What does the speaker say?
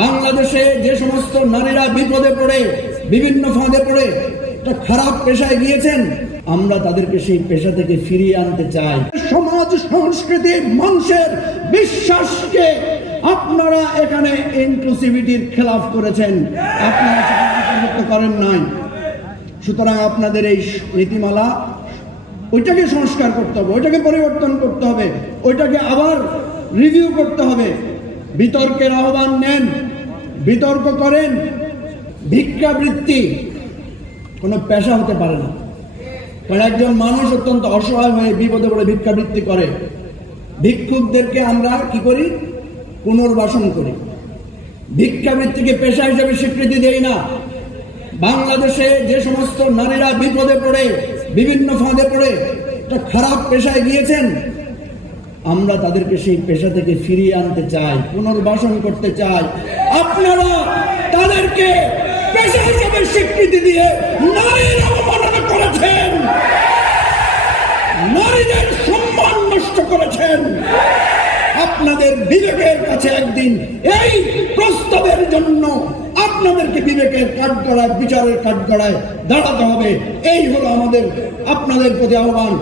বাংলাদেশে যে সমস্ত নারীরা বিপদে পড়ে বিভিন্ন ফাঁদে পড়ে একটা খারাপ পেশায় গিয়েছেন, আমরা তাদেরকে সেই পেশা থেকে ফিরিয়ে আনতে চাই। সমাজ সংস্কৃতি মানুষের বিশ্বাসকে আপনারা এখানে ইনক্লুসিভিটির খেলাফ করেছেন, আপনারা সেটা করেন নাই। সুতরাং আপনাদের এই নীতিমালা ওইটাকে সংস্কার করতে হবে, ওইটাকে পরিবর্তন করতে হবে, ওইটাকে আবার রিভিউ করতে হবে। বিতর্কের আহ্বান নেন, বিতর্ক করেন। ভিক্ষাবৃত্তি কোনো পেশা হতে পারে না, কারণ একজন মানুষ অত্যন্ত অসহায় হয়ে বিপদে পড়ে ভিক্ষাবৃত্তি করে। ভিক্ষুকদেরকে আমরা কি করি? পুনর্বাসন করি। ভিক্ষাবৃত্তিকে পেশা হিসেবে স্বীকৃতি দেই না। বাংলাদেশে যে সমস্ত নারীরা বিপদে পড়ে বিভিন্ন ফাঁদে পড়ে একটা খারাপ পেশায় গিয়েছেন, আমরা তাদেরকে সেই পেশা থেকে ফিরিয়ে আনতে চাই, পুনর্বাসন করতে চাই। আপনারা তাদেরকে পেশা হিসেবে স্বীকৃতি দিয়ে নারীর অবমাননা করেছেন, নারীদের সম্মান নষ্ট করেছেন। আপনাদের বিবেকের কাছে একদিন এই প্রস্তাবের জন্য আপনাদেরকে বিবেকের কাঠগড়ায়, বিচারের কাঠগড়ায় দাঁড়াতে হবে। এই হলো আমাদের আপনাদের প্রতি আহ্বান।